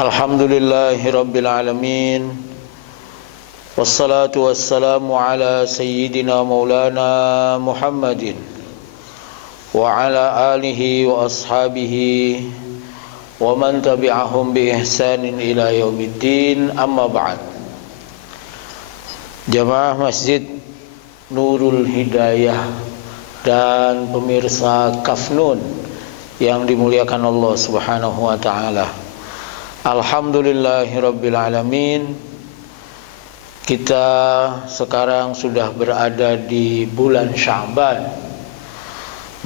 Alhamdulillahi Rabbil Alamin. Wassalatu wassalamu ala Sayyidina Maulana Muhammadin wa ala alihi wa ashabihi wa man tabi'ahum bi ihsanin ila yaumiddin, amma ba'd. Jamaah Masjid Nurul Hidayah dan pemirsa Kafnun yang dimuliakan Allah Subhanahu wa ta'ala, Alhamdulillahirabbil alamin. Kita sekarang sudah berada di bulan Sya'ban,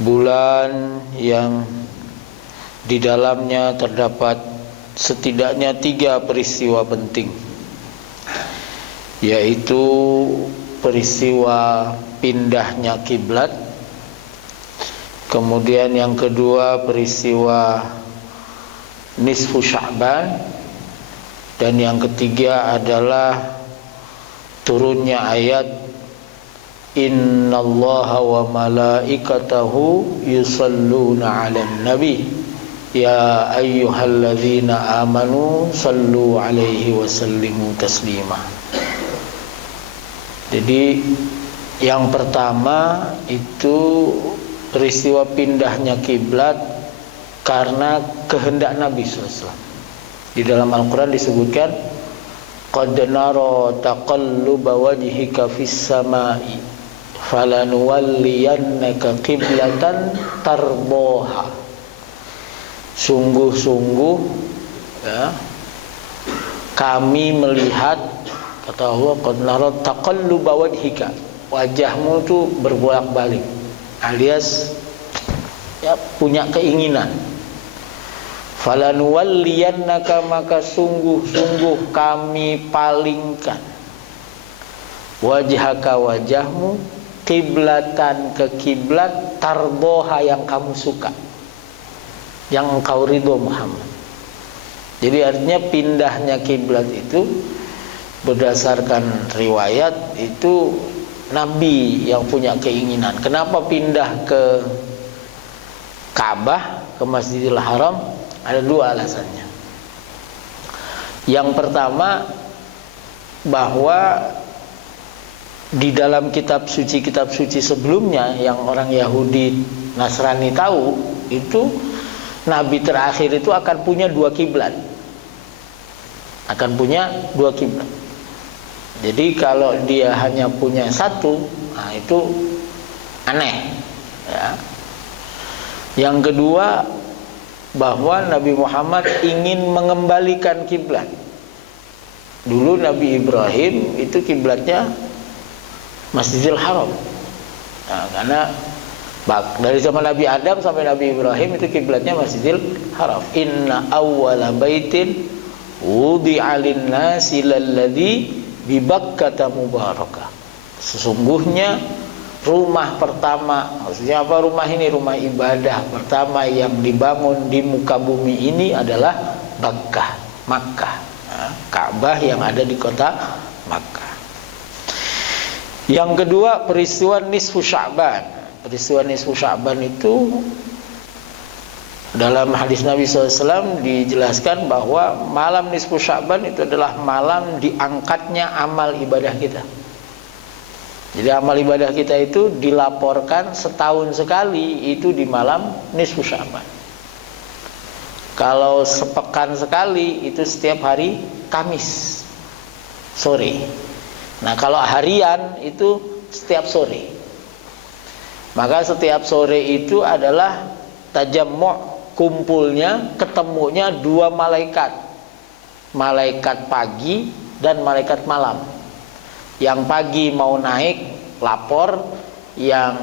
bulan yang di dalamnya terdapat setidaknya 3 peristiwa penting, yaitu peristiwa pindahnya kiblat, kemudian yang kedua peristiwa nisfu Sya'ban, dan yang ketiga adalah turunnya ayat innallaha wa malaikatahu yusalluna 'alan nabi ya ayyuhalladzina amanu sallu 'alaihi wa sallimu taslima. Jadi yang pertama itu peristiwa pindahnya kiblat karena kehendak Nabi SAW. Di dalam Al-Quran disebutkan qad nara taqalluba wajhika fis samai falanuwalliyannaka qiblatan tarboha. Sungguh-sungguh ya, kami melihat, kata Allah, qad nara taqalluba wajhika, wajahmu tuh berbolak-balik, alias ya, punya keinginan. Falanuwalliyannaka, maka sungguh-sungguh kami palingkan wajhaka, wajahmu, kiblatan, ke kiblat, tarboha, yang kamu suka, yang engkau ridho Muhammad. Jadi artinya pindahnya kiblat itu berdasarkan riwayat itu Nabi yang punya keinginan. Kenapa pindah ke Ka'bah, ke Masjidil Haram? Ada 2 alasannya. Yang pertama, bahwa di dalam kitab suci sebelumnya yang orang Yahudi Nasrani tahu, itu Nabi terakhir itu akan punya 2 kiblat. Akan punya 2 kiblat. Jadi kalau dia hanya punya 1, nah itu aneh ya. Yang kedua, bahwa Nabi Muhammad ingin mengembalikan kiblat. Dulu Nabi Ibrahim itu kiblatnya Masjidil Haram. Nah, karena dari zaman Nabi Adam sampai Nabi Ibrahim itu kiblatnya Masjidil Haram. Inna awwala baitin wudi'a lin-nasi lalladzi bi Bakkah mubarakah. Sesungguhnya rumah pertama, maksudnya apa rumah ini? Rumah ibadah pertama yang dibangun di muka bumi ini adalah Bakkah, Makkah, Ka'bah yang ada di kota Makkah. Yang kedua, peristiwa nisfu Sya'ban. Peristiwa nisfu Sya'ban itu dalam hadis Nabi SAW dijelaskan bahwa malam nisfu Sya'ban itu adalah malam diangkatnya amal ibadah kita. Jadi amal ibadah kita itu dilaporkan setahun sekali, itu di malam nisfu Sya'ban. Kalau sepekan sekali itu setiap hari Kamis sore. Nah kalau harian itu setiap sore. Maka setiap sore itu adalah tajammu', kumpulnya, ketemunya 2 malaikat. Malaikat pagi dan malaikat malam. Yang pagi mau naik lapor, yang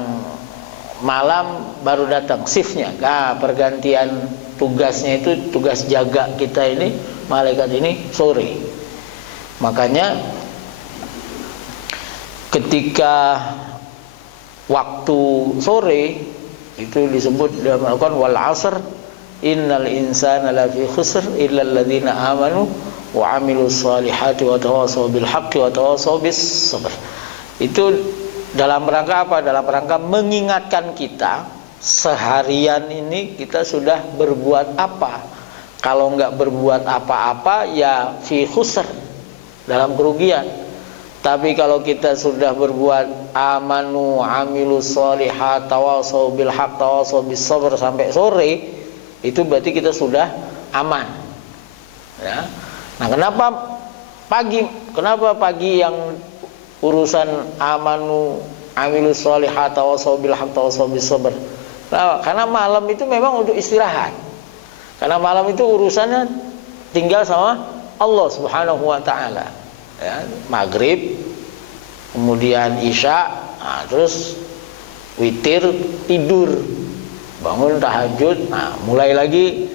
malam baru datang shiftnya. Nah, pergantian tugasnya itu tugas jaga kita ini, malaikat ini sore. Makanya ketika waktu sore itu disebut dalam Al-Quran wal 'asr innal insana lafi khusr illa alladzina amanu wa 'amilus solihati wa tawassaw bil haqqi wa tawassaw bis sabr. Itu dalam rangka apa? Dalam rangka mengingatkan kita seharian ini kita sudah berbuat apa, kalau nggak berbuat apa-apa ya fi khusr, dalam kerugian. Tapi kalau kita sudah berbuat amanu amilus sholihat tawasau bil haq tawasau bis sabr sampai sore, itu berarti kita sudah aman. Ya. Nah, kenapa pagi yang urusan amanu amilus sholihat tawasau bil haq tawasau bis sabr? Nah, karena malam itu memang untuk istirahat. Karena malam itu urusannya tinggal sama Allah Subhanahu wa taala. Ya, maghrib, kemudian isya, nah, terus witir, tidur, bangun tahajud, nah mulai lagi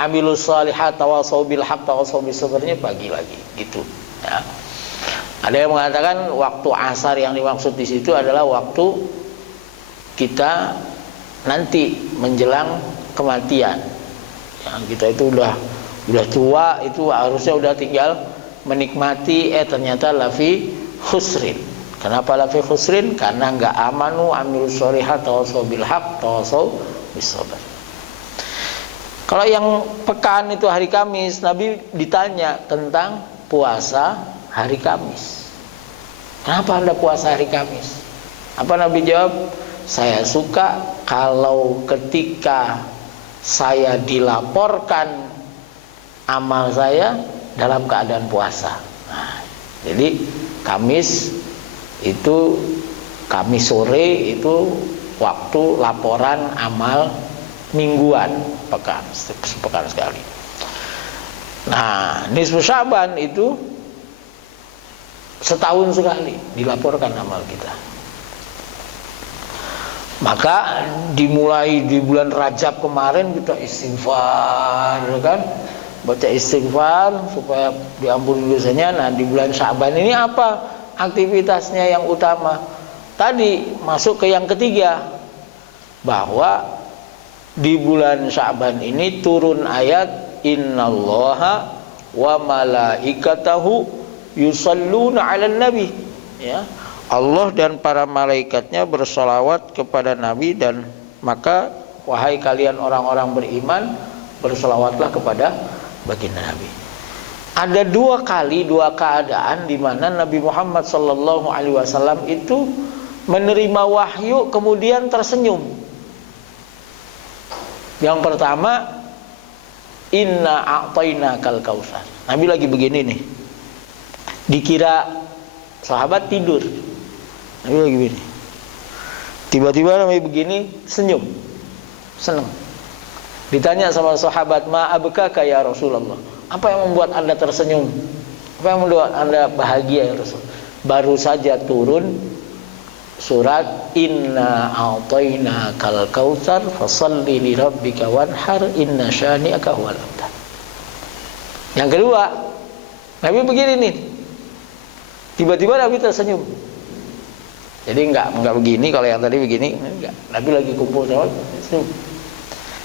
amilus shalihat tawasau bil haq tawasau bis sabrnya pagi lagi gitu ya. Ada yang mengatakan waktu asar yang dimaksud di situ adalah waktu kita nanti menjelang kematian. Ya, kita itu udah tua, itu harusnya udah tinggal menikmati, ternyata lafi khusrin. Kenapa lafi khusrin? Karena nggak amanu amilus sholihat tawasau bil haq tawasau bis sabr. Kalau yang pekan itu hari Kamis, Nabi ditanya tentang puasa hari Kamis. Kenapa Anda puasa hari Kamis? Apa Nabi jawab? Saya suka kalau ketika saya dilaporkan amal saya dalam keadaan puasa. Nah, jadi Kamis itu, Kamis sore itu waktu laporan amal mingguan, sepekan sekali. Nah, nisfu Sya'ban itu setahun sekali dilaporkan amal kita. Maka dimulai di bulan Rajab kemarin kita istighfar, kan? Baca istighfar supaya diampuni dosanya. Nah, di bulan Sya'ban ini apa aktivitasnya yang utama? Tadi masuk ke yang ketiga, bahwa di bulan Sya'ban ini turun ayat innallaha wa malaikatahu yusalluna 'alan nabi, ya. Allah dan para malaikatnya bersolawat kepada Nabi, dan maka wahai kalian orang-orang beriman, bersolawatlah kepada baginda Nabi. Ada dua keadaan di mana Nabi Muhammad SAW itu menerima wahyu kemudian tersenyum. Yang pertama, inna a'tainakal kautsar. Nabi lagi begini nih, dikira sahabat tidur. Nabi lagi begini, tiba-tiba Nabi begini senyum, senang. Ditanya sama sahabat, ma abkaka ya Rasulullah, apa yang membuat anda tersenyum, apa yang membuat anda bahagia ya Rasul? Baru saja turun surat inna a'tainakal kautsar fasalli li rabbika wanhar inna syani'aka huwal abtar. Yang kedua, Nabi begini nih, tiba-tiba Nabi tersenyum. Jadi enggak begini, kalau yang tadi begini enggak. Nabi lagi kumpul sama senyum.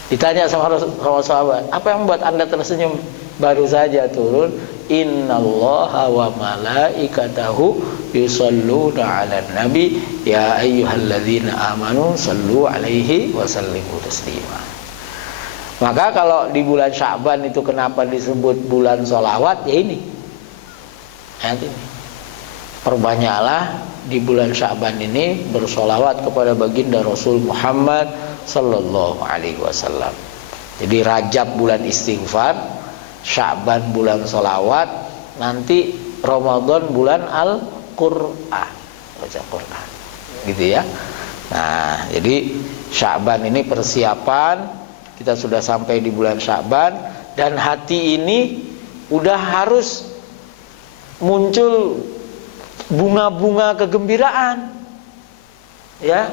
Ditanya sama sahabat, apa yang membuat anda tersenyum? Baru saja turun innallaha wa malaikatahu yusalluna 'alan nabi ya ayyuhalladzina amanu sallu 'alaihi wa sallimu taslima. Maka kalau di bulan Sya'ban itu kenapa disebut bulan sholawat? Ya ini ayat ini. Perbanyaklah di bulan Sya'ban ini bersolawat kepada baginda Rasul Muhammad sallallahu alaihi wasallam. Jadi Rajab bulan istighfar, Sya'ban bulan solawat, nanti Ramadan bulan Al-Qur'an, baca Qur'an, gitu ya. Nah, jadi Sya'ban ini persiapan, kita sudah sampai di bulan Sya'ban, dan hati ini udah harus muncul bunga-bunga kegembiraan, ya.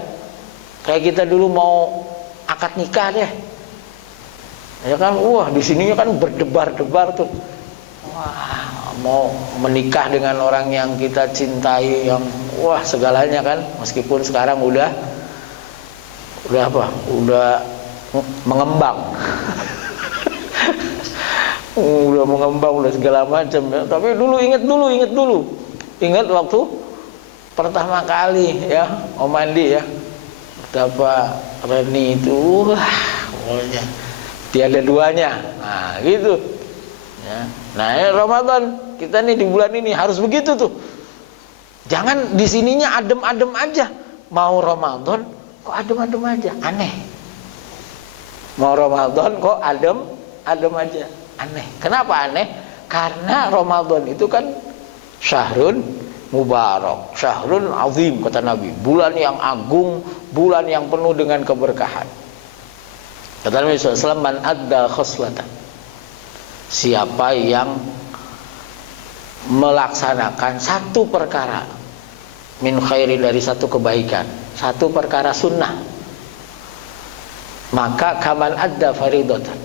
Kayak kita dulu mau akad nikah deh, ya kan, wah di sininya kan berdebar-debar tuh, wah mau menikah dengan orang yang kita cintai, yang wah segalanya kan, meskipun sekarang udah apa, udah mengembang, udah mengembang, udah segala macam, ya. Tapi ingat waktu pertama kali ya Om Andi ya, betapa Reni itu, wah pokoknya tiada duanya. Nah, gitu. Ya. Nah, Ramadan kita nih di bulan ini harus begitu tuh. Jangan di sininya adem-adem aja. Mau Ramadan kok adem-adem aja, aneh. Mau Ramadan kok adem aja, aneh. Kenapa aneh? Karena Ramadan itu kan syahrun mubarak, syahrun azim kata Nabi, bulan yang agung, bulan yang penuh dengan keberkahan. Kata Nabi SAW, man adda khoslatan, siapa yang melaksanakan satu perkara min khairi, dari satu kebaikan, satu perkara sunnah, maka kaman adda faridatan,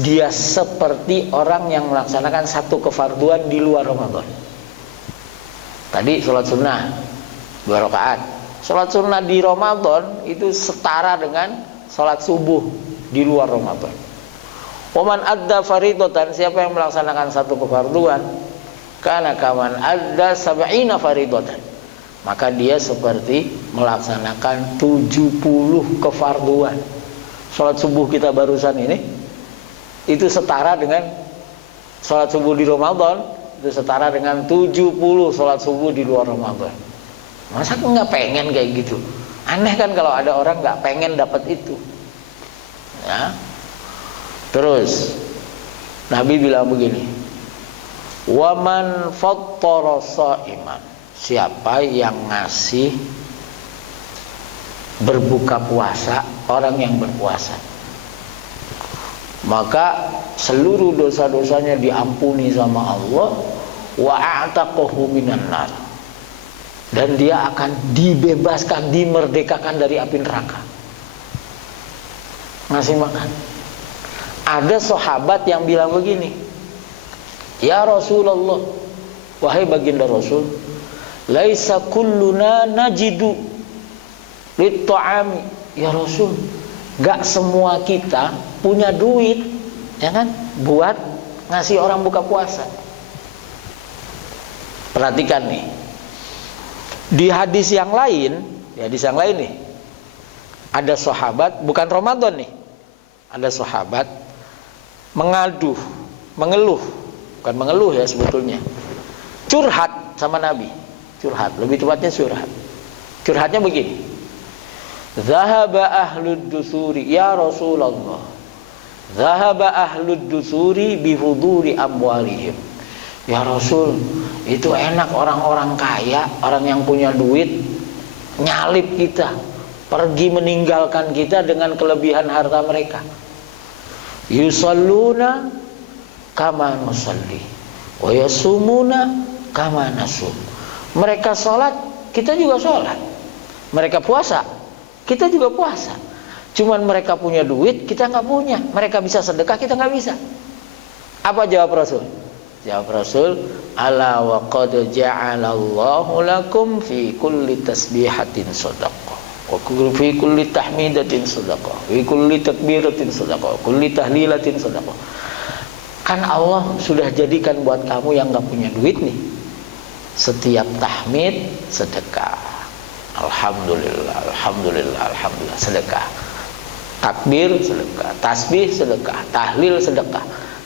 dia seperti orang yang melaksanakan satu kefarduan di luar Ramadan. Tadi sholat sunnah 2 rakaat. Sholat sunnah di Ramadan itu setara dengan sholat subuh di luar Ramadan. Waman adda faridatan, siapa yang melaksanakan satu kefarduan, kana kaman adda sab'ina faridatan, maka dia seperti melaksanakan 70 kefarduan. Sholat subuh kita barusan ini itu setara dengan sholat subuh di Ramadan, itu setara dengan 70 sholat subuh di luar Ramadan. Masa nggak pengen kayak gitu? Aneh kan kalau ada orang nggak pengen dapat itu. Ya. Terus Nabi bilang begini, waman fattara shaiman, siapa yang ngasih berbuka puasa orang yang berpuasa, maka seluruh dosa-dosanya diampuni sama Allah, wa a'taqahu minan nar, dan dia akan dibebaskan, dimerdekakan dari api neraka. Ngasih makan. Ada sahabat yang bilang begini, ya Rasulullah, wahai baginda Rasul, laisa kulluna najidu lit-ta'ami. Ya Rasul, gak semua kita punya duit, ya kan, buat ngasih orang buka puasa. Perhatikan nih, di hadis yang lain, nih, ada sahabat, bukan Ramadan nih, ada sahabat mengeluh, bukan mengeluh ya sebetulnya, curhat sama Nabi, lebih tepatnya curhat. Curhatnya begini, zahaba ahlud dusuri, ya Rasulullah, zahaba ahlud dusuri bihuduri amwalihim. Ya Rasul, itu enak orang-orang kaya, orang yang punya duit, nyalip kita, pergi meninggalkan kita dengan kelebihan harta mereka. Yusalluna kama nusalli wa yasumuna kama nasum. Mereka sholat, kita juga sholat. Mereka puasa, kita juga puasa. Cuman mereka punya duit, kita nggak punya. Mereka bisa sedekah, kita nggak bisa. Apa jawab Rasul? Jawab Rasul, ala wa qad ja'alallahu lakum fi kulli tasbihatin shadaqah, wa fi kulli tahmidatin shadaqah, fi kulli takbiratin shadaqah, kulli tahlilatin shadaqah. Kan Allah sudah jadikan buat kamu yang nggak punya duit nih, setiap tahmid sedekah, alhamdulillah, alhamdulillah, alhamdulillah, sedekah. Takbir sedekah, tasbih sedekah, tahlil sedekah.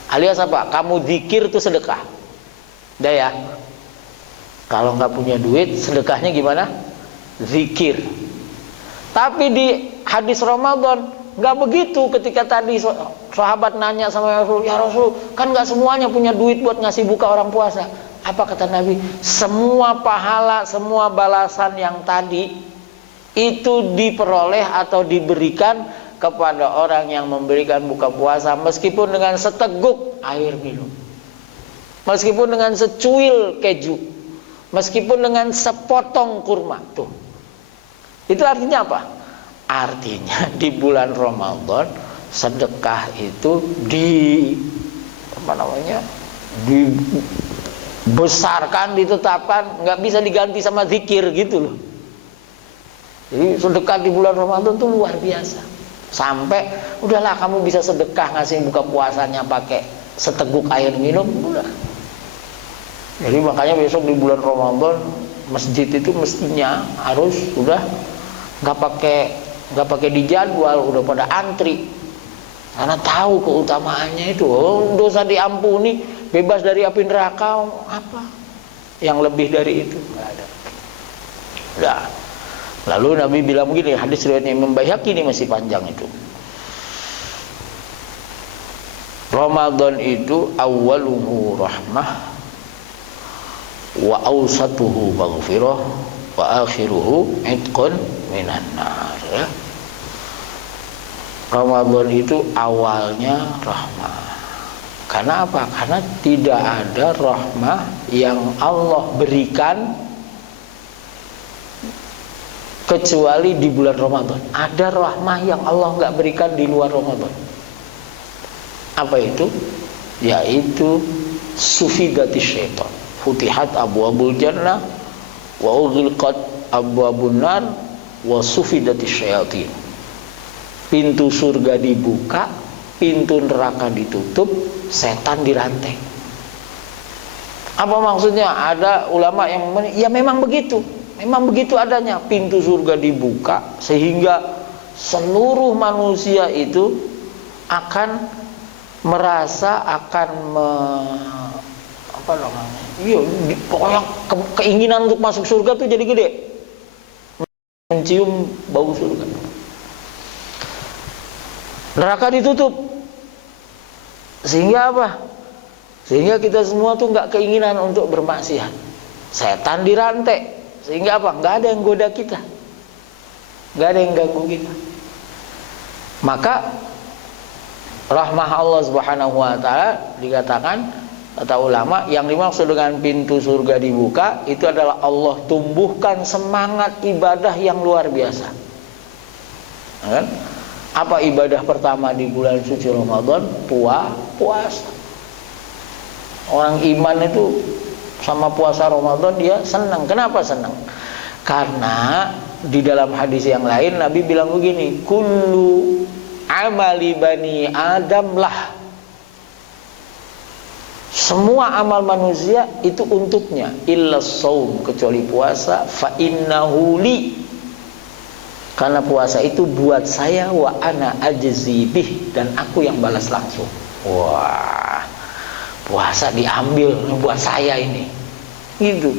Alias apa? Kamu zikir itu sedekah. Udah ya. Kalau nggak punya duit, sedekahnya gimana? Zikir. Tapi di hadis Ramadan nggak begitu. Ketika tadi sahabat nanya sama Rasul, ya Rasul, kan nggak semuanya punya duit buat ngasih buka orang puasa. Apa kata Nabi? Semua pahala, semua balasan yang tadi itu diperoleh atau diberikan kepada orang yang memberikan buka puasa, meskipun dengan seteguk air minum, meskipun dengan secuil keju, meskipun dengan sepotong kurma. Tuh, itu artinya apa? Artinya di bulan Ramadan sedekah itu dibesarkan, ditetapkan, nggak bisa diganti sama zikir gitu loh. Jadi sedekah di bulan Ramadan tuh luar biasa. Sampai udahlah kamu bisa sedekah ngasih buka puasanya pakai seteguk air minum, udah. Jadi makanya besok di bulan Ramadan masjid itu mestinya harus udah nggak pakai dijadwal, udah pada antri Karena tahu keutamaannya itu. Oh, dosa diampuni, bebas dari api neraka, apa yang lebih dari itu? Nggak ada. Udah. Lalu Nabi bilang begini, hadis riwayatnya Imam Baihaqi ini masih panjang itu. Ramadan itu awwaluhu rahmah wa awsatuhu maghfirah wa akhiruhu itqun minan nar, ya. Ramadan itu awalnya rahmah. Karena apa? Karena tidak ada rahmah yang Allah berikan kecuali di bulan Ramadan. Ada rahmah yang Allah nggak berikan di luar Ramadan. Apa itu? Yaitu sufidati syaitan, futihat abwabul jannah wa ughliqat abwabun nar wa sufidati syayatin. Pintu surga dibuka, pintu neraka ditutup, setan dirantai. Apa maksudnya? Ada ulama yang ya memang begitu. Memang begitu adanya. Pintu surga dibuka sehingga seluruh manusia itu akan merasa apa namanya? Iya, pokoknya keinginan untuk masuk surga tuh jadi gede. Mencium bau surga. Neraka ditutup. Sehingga apa? Sehingga kita semua tuh nggak keinginan untuk bermaksiat. Setan dirantai. Sehingga apa? Nggak ada yang goda kita. Nggak ada yang ganggu kita. Maka rahmah Allah Subhanahu wa taala dikatakan, kata ulama, yang dimaksud dengan pintu surga dibuka itu adalah Allah tumbuhkan semangat ibadah yang luar biasa. Kan? Apa ibadah pertama di bulan suci Ramadan? Puasa. Orang iman itu sama puasa Ramadan dia senang. Kenapa senang? Karena di dalam hadis yang lain Nabi bilang begini, kullu amali bani Adam lah. Semua amal manusia itu untuknya, illa shaum, kecuali puasa, fa innahu li. Karena puasa itu buat saya, wa ana ajzi bih, dan aku yang balas langsung. Wah, puasa diambil buat saya ini. Gitu.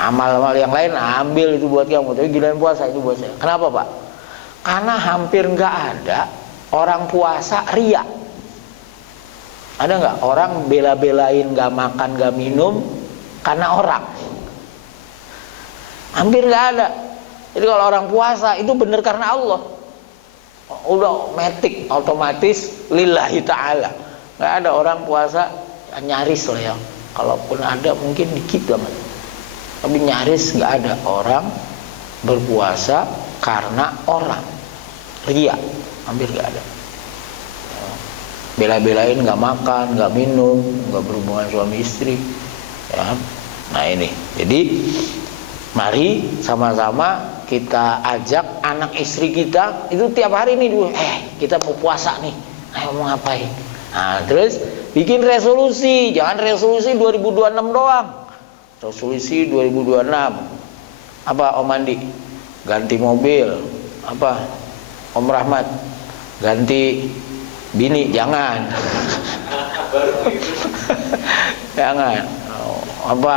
Amal-amal yang lain ambil itu buat kamu, tapi giliran puasa itu buat saya. Kenapa, Pak? Karena hampir nggak ada orang puasa ria. Ada nggak orang bela-belain nggak makan nggak minum karena orang? Hampir nggak ada. Jadi kalau orang puasa itu benar karena Allah, udah metik otomatis lillahi ta'ala. Nggak ada orang puasa, nyaris lah ya. Kalaupun ada mungkin dikit banget. Tapi nyaris nggak ada orang berpuasa karena orang. Ria, hampir nggak ada. Bela-belain nggak makan, nggak minum, nggak berhubungan suami istri. Ya. Nah ini, jadi mari sama-sama kita ajak anak istri kita itu tiap hari nih dulu, kita mau puasa nih, ayo mau ngapain? Nah terus bikin resolusi, jangan resolusi 2026 doang, resolusi 2026 apa Om Andi? Ganti mobil, apa Om Rahmat? Ganti bini, jangan. Jangan. Apa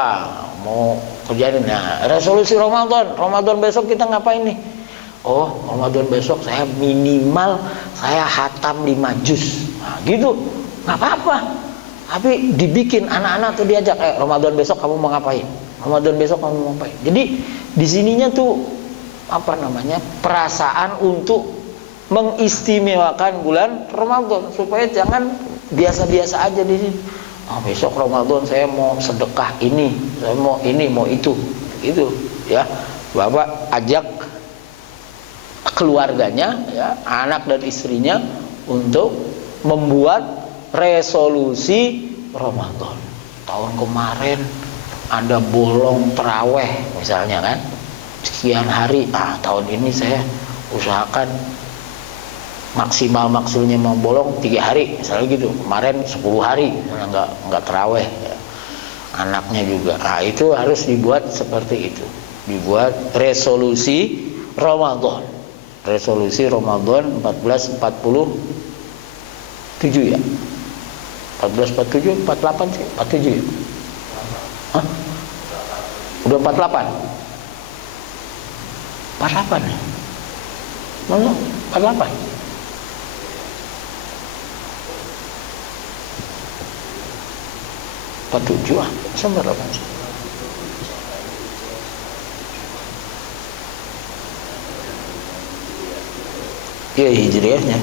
mau kerjain? Nah, resolusi Ramadan besok kita ngapain nih? Oh, Ramadan besok saya minimal saya hatam 5 juz. Nah, gitu. Nggak apa-apa. Tapi dibikin anak-anak tuh diajak, Ramadan besok kamu mau ngapain? Ramadan besok kamu mau ngapain? Jadi di sininya tuh apa namanya? Perasaan untuk mengistimewakan bulan Ramadan supaya jangan biasa-biasa aja di sini. Oh, besok Ramadan saya mau sedekah ini, saya mau ini, mau itu, gitu ya. Bapak ajak keluarganya, ya, anak dan istrinya untuk membuat resolusi Ramadan. Tahun kemarin ada bolong terawih misalnya kan, sekian hari. Tahun ini saya usahakan maksimalnya mau bolong 3 hari misalnya gitu. Kemarin 10 hari nggak terawih ya. Anaknya juga. Itu harus dibuat seperti itu, dibuat resolusi Ramadan 1440 7 ya? 1447, 48 sih, 47 ya? Hah? Udah 48? 48 ya? Mana? 48? Tujuh ah, sama berapa sih? Iya hijriahnya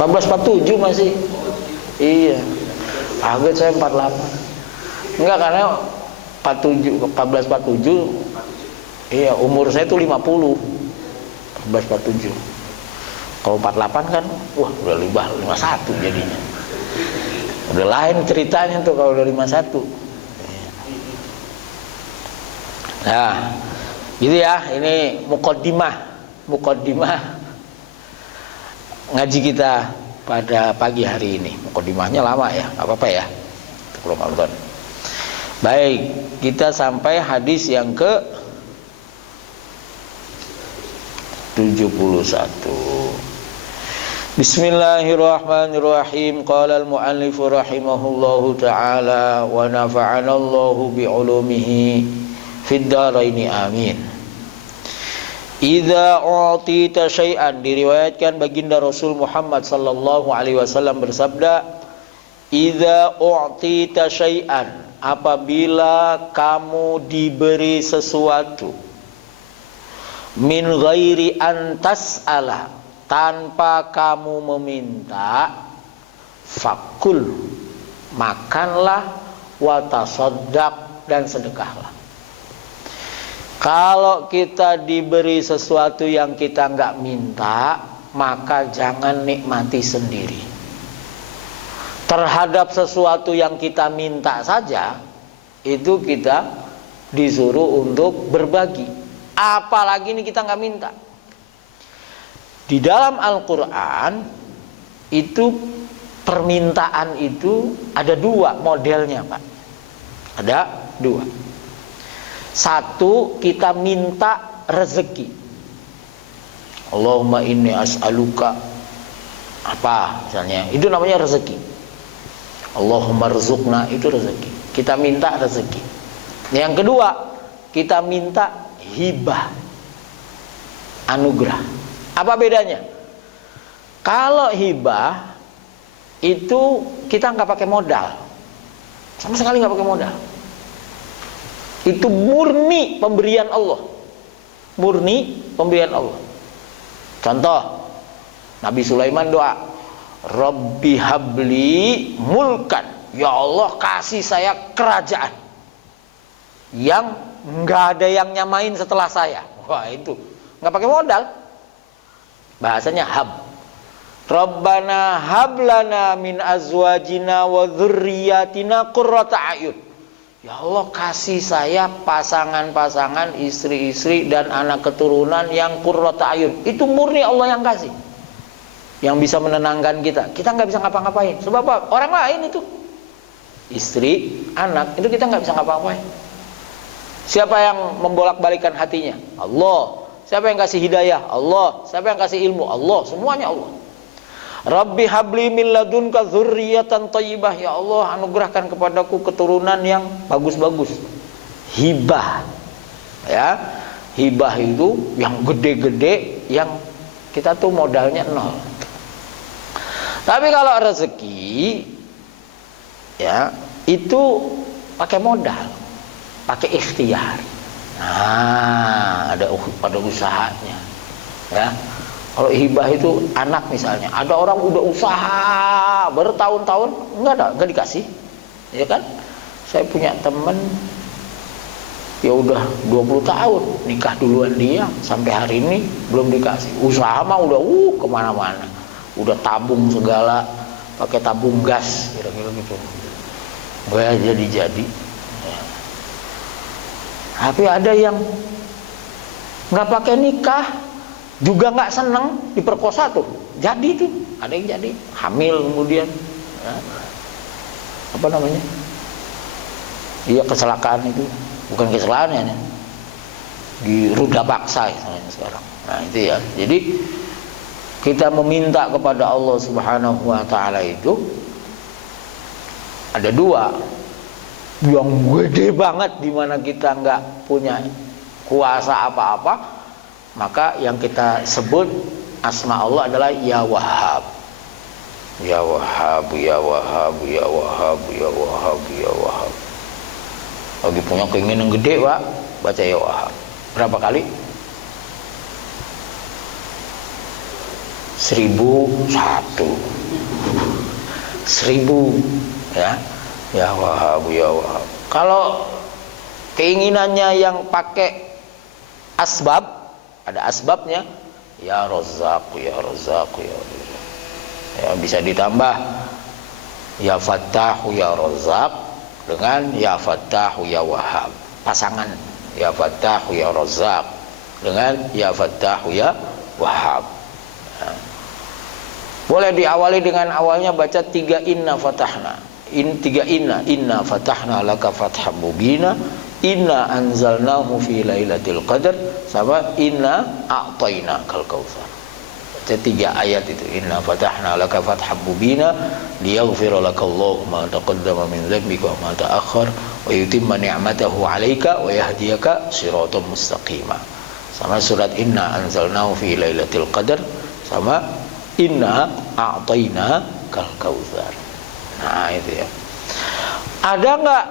1447 masih. Iya. Agak saya 48. Enggak, karena 47 1447. Iya, umur saya tuh 50. 1447. Kalau 48 kan wah udah 51 jadinya. Udah lain ceritanya tuh kalau udah 51. Nah, gitu ya. Ini muqaddimah ngaji kita pada pagi hari ini. Muqaddimahnya lama ya, nggak apa-apa ya. Untuk Ramadan. Baik, kita sampai hadis yang ke 71. Bismillahirrahmanirrahim. Qala al-muallif rahimahullahu ta'ala wa nafa'ana Allahu bi'ulumihi fid dharaini amin. Idza u'tita syai'an, diriwayatkan baginda Rasul Muhammad sallallahu alaihi wasallam bersabda, idza u'tita syai'an, apabila kamu diberi sesuatu, min ghairi an tas'ala, tanpa kamu meminta, fakul, makanlah, watasaddaq, dan sedekahlah. Kalau kita diberi sesuatu yang kita nggak minta, maka jangan nikmati sendiri. Terhadap sesuatu yang kita minta saja, itu kita disuruh untuk berbagi. Apalagi ini kita nggak minta. Di dalam Al-Quran itu permintaan itu ada 2 modelnya, Pak. Ada 2. Satu, kita minta rezeki. Allahumma inni as'aluka apa misalnya, itu namanya rezeki. Allahumma rzuqna, itu rezeki. Kita minta rezeki. Yang kedua, kita minta hibah, anugerah. Apa bedanya? Kalau hibah itu kita nggak pakai modal, sama sekali nggak pakai modal. Itu murni pemberian Allah, murni pemberian Allah. Contoh, Nabi Sulaiman doa, Rabbi habli mulkan, ya Allah kasih saya kerajaan yang nggak ada yang nyamain setelah saya. Wah, itu nggak pakai modal. Bahasanya hab. Rabbana hablana min azwajina wa dzurriyyatina qurrata a'yun. Ya Allah kasih saya pasangan-pasangan, istri-istri dan anak keturunan yang qurrata a'yun. Itu murni Allah yang kasih, yang bisa menenangkan kita. Kita nggak bisa ngapa-ngapain. Sebab apa? Orang lain itu, istri, anak, itu kita nggak bisa ngapa-ngapain. Siapa yang membolak-balikan hatinya? Allah. Siapa yang kasih hidayah? Allah. Siapa yang kasih ilmu? Allah. Semuanya Allah. Rabbi habli min ladunka dzurriyyatan thayyibah, ya Allah anugerahkan kepadaku keturunan yang bagus-bagus. Hibah. Ya. Hibah itu yang gede-gede, yang kita tuh modalnya 0. Tapi kalau rezeki ya, itu pakai modal, pakai ikhtiar. Nah, ada usahanya. Ya. Kalau hibah itu anak misalnya, ada orang udah usaha bertahun-tahun enggak dikasih. Ya kan? Saya punya temen ya udah 20 tahun nikah duluan dia, sampai hari ini belum dikasih. Usaha mah udah kemana-mana. Udah tabung segala, pakai tabung gas kira-kira gitu. Gak jadi. Tapi ada yang nggak pakai nikah, juga nggak seneng, diperkosa tuh, jadi tuh, ada yang jadi hamil kemudian, ya. Apa namanya? Iya, kecelakaan itu, bukan kecelakaan ya, di ruda paksa sekarang. Nah itu ya, jadi kita meminta kepada Allah Subhanahu wa taala itu ada dua. Yang gede banget di mana kita nggak punya kuasa apa-apa, maka yang kita sebut asma Allah adalah Ya Wahhab. Ya Wahhab, Ya Wahhab, Ya Wahhab, Ya Wahhab, Ya Wahhab. Lagi punya keinginan gede, Pak, baca Ya Wahhab. Berapa kali? 1001. 1000, ya. Ya Wahhab, Ya Wahhab. Kalau keinginannya yang pakai asbab, ada asbabnya, Ya Razzaq, Ya Razzaq, Ya Razzaq. Ya, bisa ditambah Ya Fattahu, Ya Razzaq dengan Ya Fattahu, Ya Wahhab. Pasangan Ya Fattahu, Ya Razzaq dengan Ya Fattahu, Ya Wahhab. Ya. Boleh diawali dengan awalnya baca 3 inna fatahna. 3 inna fatahna laka fatham mubina, inna anzalnahu fi lailatul qadar, sama inna a'tainakal kautsar. Baca 3 ayat itu, inna fatahna laka fatham mubina liyaghfira lakallahu ma taqaddama min dzambika wa ma ta'akhkhar wa yutimma ni'matahu 'alaika wa yahdiyaka siratan mustaqima. Sama surat inna anzalnahu fi lailatul qadar, sama inna a'tainakal kautsar. Nah itu ya. Ada nggak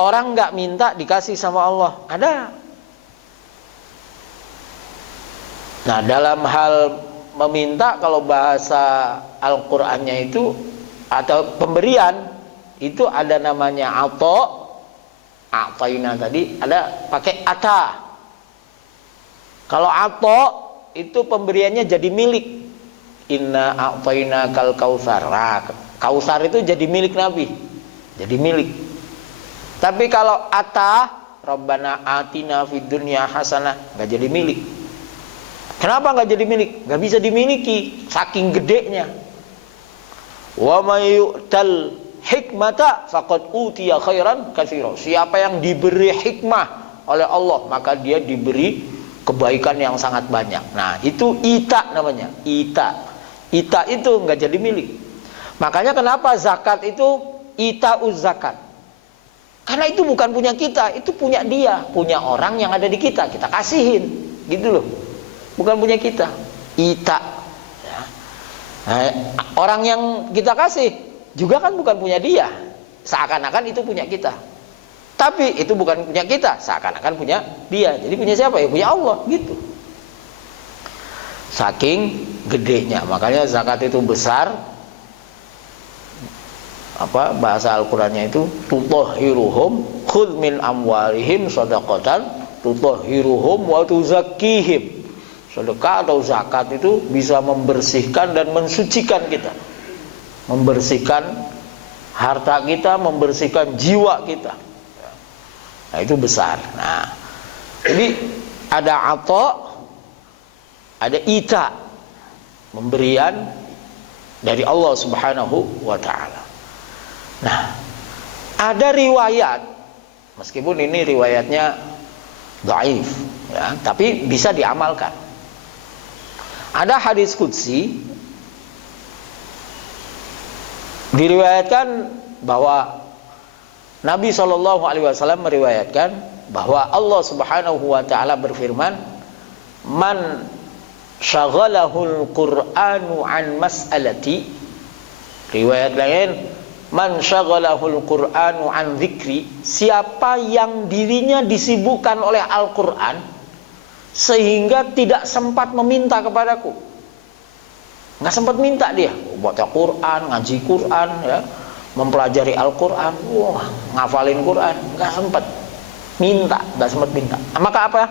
orang nggak minta dikasih sama Allah? Ada. Nah dalam hal meminta, kalau bahasa Al-Qur'annya itu atau pemberian itu ada namanya ato, a'taina tadi, ada pakai ata. Kalau ato itu pemberiannya jadi milik. Inna a'tainakal kautsar. Nah, Kausar itu jadi milik Nabi, jadi milik. Tapi kalau ata, Rabbana atina fid dunya hasanah, nggak jadi milik. Kenapa nggak jadi milik? Nggak bisa dimiliki, saking gedenya. Wa may yu'tal hikmata faqad utiya khairan katsira. Siapa yang diberi hikmah oleh Allah, maka dia diberi kebaikan yang sangat banyak. Nah itu ita namanya, ita. Ita itu nggak jadi milik. Makanya kenapa zakat itu ita'uz zakat? Karena itu bukan punya kita, itu punya dia, punya orang yang ada di kita, kita kasihin, gitu loh. Bukan punya kita, ita. Ya. Nah, orang yang kita kasih juga kan bukan punya dia, seakan-akan itu punya kita. Tapi itu bukan punya kita, seakan-akan punya dia. Jadi punya siapa? Ya punya Allah, gitu. Saking gedenya, makanya zakat itu besar. Apa bahasa Al-Qur'annya itu, tutahhiruhum khudh min amwalihim shadaqatan tutahhiruhum wa tuzakkihim. Sedekah atau zakat itu bisa membersihkan dan mensucikan kita, membersihkan harta kita, membersihkan jiwa kita. Nah itu besar. Nah jadi ada ato, ada ita, pemberian dari Allah Subhanahu wa ta'ala. Nah, ada riwayat, meskipun ini riwayatnya dhaif, ya, tapi bisa diamalkan. Ada hadis qudsi diriwayatkan bahwa Nabi SAW meriwayatkan bahwa Allah Subhanahu wa ta'ala berfirman, man syaghalahul Qur'anu an mas'alati. Riwayat lain, man syaghalahul Qur'anu an dzikri, siapa yang dirinya disibukkan oleh Al-Qur'an sehingga tidak sempat meminta kepadaku. Nggak sempat minta dia, baca Quran, ngaji Quran, ya, mempelajari Al-Qur'an, ngafalin Quran, nggak sempat minta, nggak sempat minta. Maka apa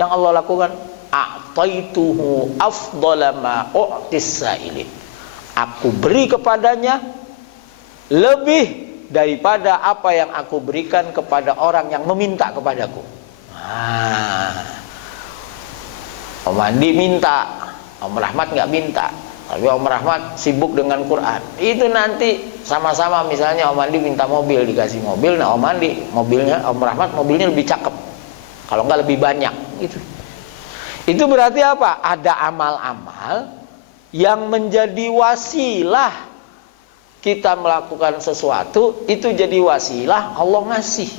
yang Allah lakukan? A'taituhu afdhala ma u'tis sa'ilin. Aku beri kepadanya lebih daripada apa yang aku berikan kepada orang yang meminta kepadaku. Om Andi minta, Om Rahmat nggak minta, tapi Om Rahmat sibuk dengan Quran. Itu nanti sama-sama, misalnya Om Andi minta mobil, dikasih mobil, nah Om Andi mobilnya, Om Rahmat mobilnya lebih cakep, kalau nggak lebih banyak. Itu berarti apa? Ada amal-amal yang menjadi wasilah kita melakukan sesuatu, itu jadi wasilah Allah ngasih.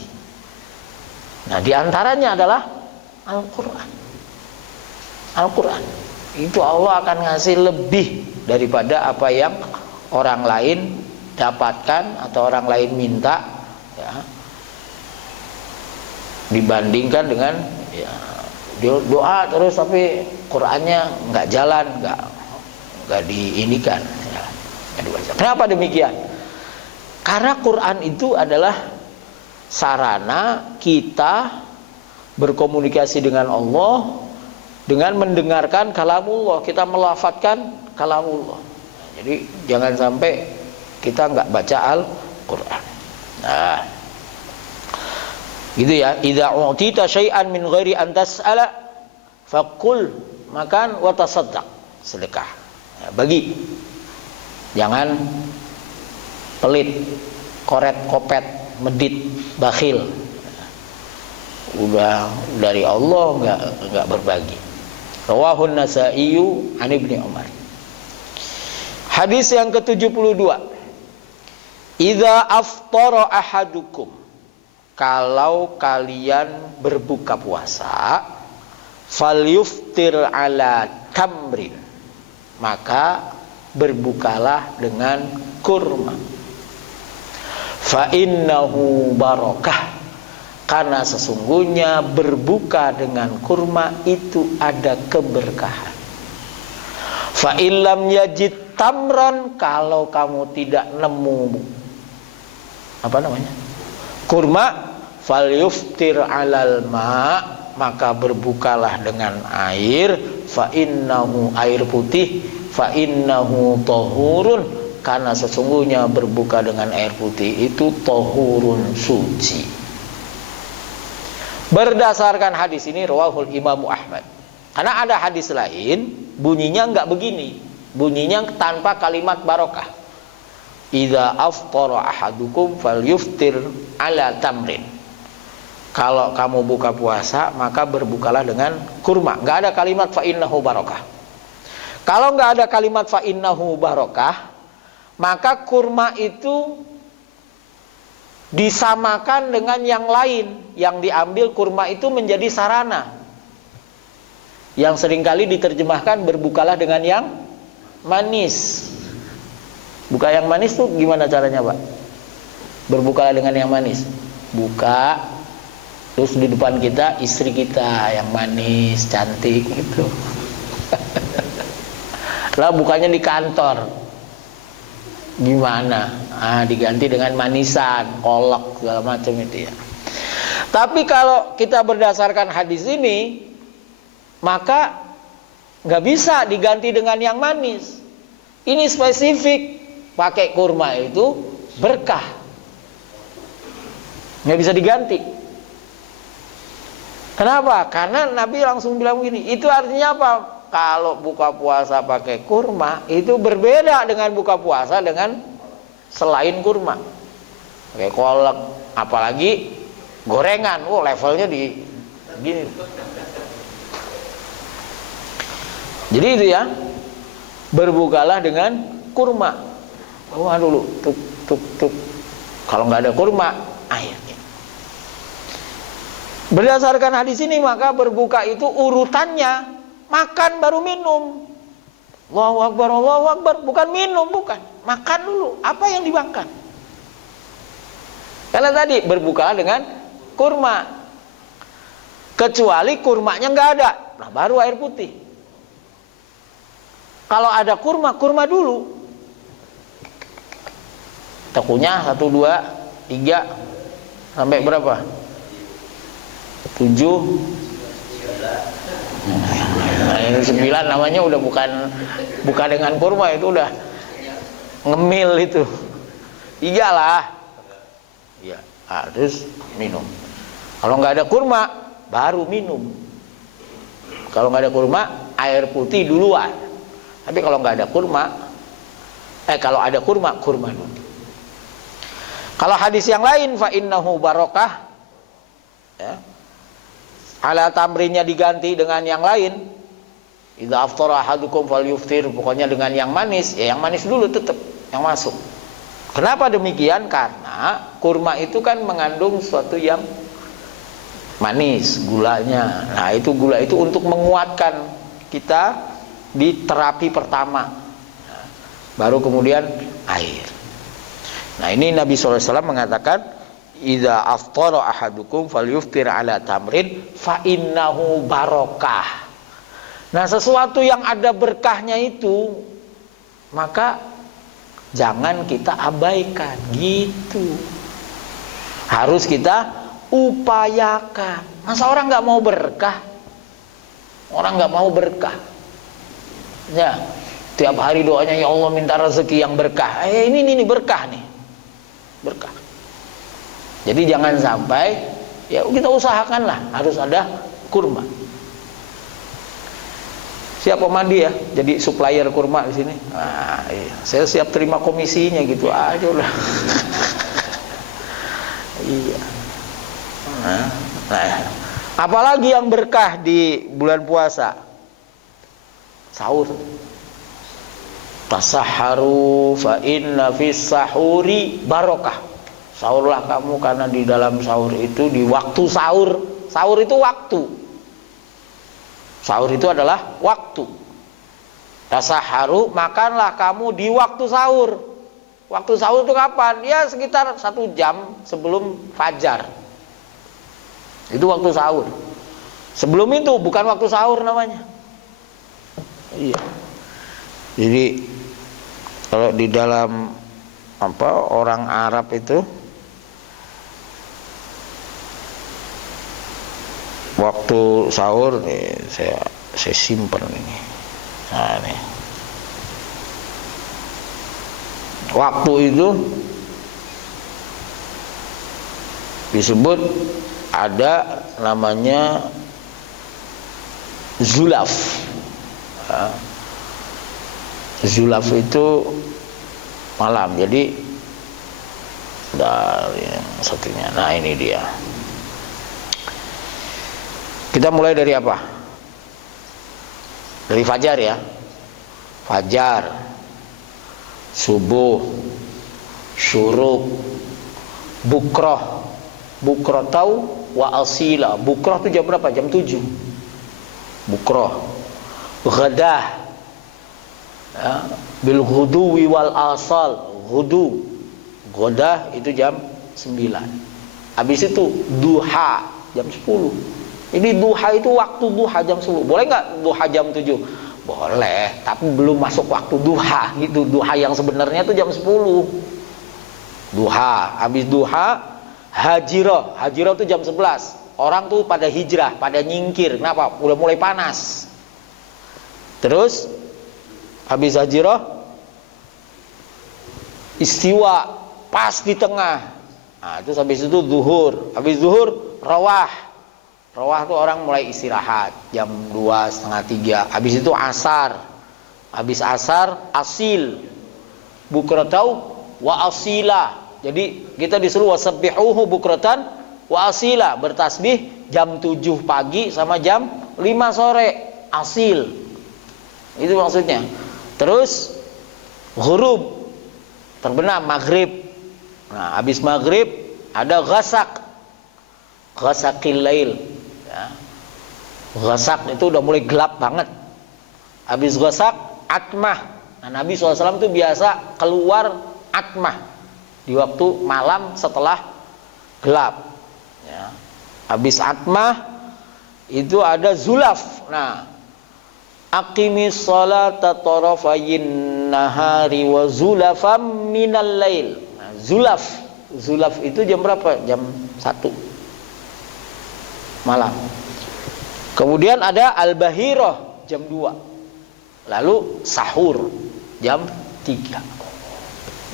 Nah, diantaranya adalah Al-Quran. Al-Quran itu Allah akan ngasih lebih daripada apa yang orang lain dapatkan atau orang lain minta, ya, dibandingkan dengan ya, doa terus tapi Qurannya nggak jalan, nggak diinikan, ya, nggak dibaca. Kenapa demikian? Karena Quran itu adalah sarana kita berkomunikasi dengan Allah dengan mendengarkan kalamullah, kita melafadzkan kalamullah. Jadi jangan sampai kita nggak baca Al-Quran. Nah, gitu ya. Idza u'tita syai'an min ghairi an tas'ala faqul, makan wa tasaddaq, sedekah. Ya, bagi. Jangan pelit, koret, kopet, medit, bakhil. Udah dari Allah nggak berbagi. Rawahun Nasaiyu an Ibnu Umar. Hadis yang ke-72. Idza aftara ahadukum, kalau kalian berbuka puasa, falyuftir ala tamrin, maka berbukalah dengan kurma. Fa innahu barakah, karena sesungguhnya berbuka dengan kurma itu ada keberkahan. Fa illam yajid tamran, kalau kamu tidak nemu kurma, falyuftir alal ma, maka berbukalah dengan air. Fa innahu, air putih, fa innahu tahurun, karena sesungguhnya berbuka dengan air putih itu tahurun, suci. Berdasarkan hadis ini rawahul Imam Ahmad. Karena ada hadis lain bunyinya enggak begini, bunyinya tanpa kalimat barokah. Idza aftara ahadukum falyuftir ala tamrin. Kalau kamu buka puasa maka berbukalah dengan kurma. Enggak ada kalimat fa innahu barokah. Kalau enggak ada kalimat fa innahu barokah, maka kurma itu disamakan dengan yang lain, yang diambil kurma itu menjadi sarana, yang seringkali diterjemahkan berbukalah dengan yang manis. Buka yang manis tuh gimana caranya, Pak? Berbukalah dengan yang manis. Buka, terus di depan kita istri kita yang manis, cantik gitu. Lah bukanya di kantor, gimana? Diganti dengan manisan, kolak, segala macam itu ya. Tapi kalau kita berdasarkan hadis ini, maka nggak bisa diganti dengan yang manis. Ini spesifik, pakai kurma itu berkah, nggak bisa diganti. Kenapa? Karena Nabi langsung bilang gini. Itu artinya apa? Kalau buka puasa pakai kurma itu berbeda dengan buka puasa dengan selain kurma. Pakai kolak, apalagi gorengan, levelnya di gini. Jadi itu ya, berbukalah dengan kurma. Dulu, tuk. Kalau nggak ada kurma, air. Berdasarkan hadis ini maka berbuka itu urutannya makan baru minum. Allahu Akbar, bukan minum, bukan. Makan dulu, apa yang dimakan. Karena tadi berbukalah dengan kurma. Kecuali kurmanya nggak ada, nah baru air putih. Kalau ada kurma, kurma dulu. Tekunya 1, 2, 3 sampai berapa? 7. Nah, ini 9 namanya udah bukan dengan kurma, itu udah ngemil itu. 3 lah. Ya, terus minum. Kalau nggak ada kurma, baru minum. Kalau nggak ada kurma, air putih duluan. Tapi kalau nggak ada kurma, kalau ada kurma, kurma dulu. Kalau hadis yang lain, fa innahu barokah, ya, ala tamrinnya diganti dengan yang lain, Idza aftara ahadukum falyuftir, pokoknya dengan yang manis, ya yang manis dulu tetap yang masuk. Kenapa demikian? Karena kurma itu kan mengandung sesuatu yang manis, gulanya. Nah, itu gula itu untuk menguatkan kita di terapi pertama. Nah, baru kemudian air. Nah, ini Nabi SAW mengatakan, idza aftara ahadukum falyuftir ala tamrin fa innahu barokah. Nah, sesuatu yang ada berkahnya itu maka jangan kita abaikan, gitu. Harus kita upayakan. Masa orang nggak mau berkah? Orang nggak mau berkah. Ya, tiap hari doanya, ya Allah minta rezeki yang berkah. Ini berkah nih, berkah. Jadi jangan sampai, ya kita usahakanlah harus ada kurma. Siap Om Andi ya, jadi supplier kurma di sini. Nah, iya. Saya siap terima komisinya gitu aja udah. Iya. Nah, apalagi yang berkah di bulan puasa? Sahur. Tasahharu fa inna fis sahuri barokah. Sahurlah kamu karena di dalam sahur itu, di waktu sahur. Sahur itu waktu. Sahur itu adalah waktu. Tasahharu, makanlah kamu di waktu sahur. Waktu sahur itu kapan? Ya sekitar 1 jam sebelum fajar. Itu waktu sahur. Sebelum itu bukan waktu sahur namanya. Iya. Jadi kalau di dalam orang Arab itu waktu sahur nih, saya simpan ini. Nah, nih. Waktu itu disebut ada namanya zulaf. Zulaf itu malam. Jadi dari yang satunya. Nah, ini dia. Kita mulai dari apa? Dari fajar ya. Fajar, subuh, syuruk, bukroh. Bukroh tahu wa asila. Bukroh itu jam berapa? Jam 7. Bukroh. Ghadah. Ya, bil ghuduwi wal asal. Ghudu. Ghadah itu jam 9. Habis itu duha jam 10. Ini duha itu waktu duha jam 10. Boleh nggak duha jam 7? Boleh, tapi belum masuk waktu duha gitu. Duha yang sebenarnya itu jam 10. Duha, habis duha hajirah. Hajirah itu jam 11. Orang tuh pada hijrah, pada nyingkir. Kenapa? Udah mulai panas. Terus habis hajirah istiwa, pas di tengah. Nah, terus habis itu zuhur. Habis zuhur rawah. Rawah tuh orang mulai istirahat jam 2, setengah 3. Habis itu asar. Habis asar asil. Bukratau wa asila. Jadi kita disuruh wasabbihuhu bukratan wa asila, bertasbih jam 7 pagi sama jam 5 sore. Asil. Itu maksudnya. Terus ghurub, terbenam, maghrib. Nah, habis maghrib ada ghasak. Ghasakil lail. Ya. Ghasak itu udah mulai gelap banget. Habis ghasak atmah. Nah, Nabi SAW itu biasa keluar atmah di waktu malam setelah gelap. Ya. Habis atmah itu ada zulaf. Nah, aqimis sholata tarafayin nahari wa zulafam minal lail. Nah, zulaf. Zulaf itu jam berapa? Jam 1 malam. Kemudian ada al-bahirah jam 2. Lalu sahur jam 3.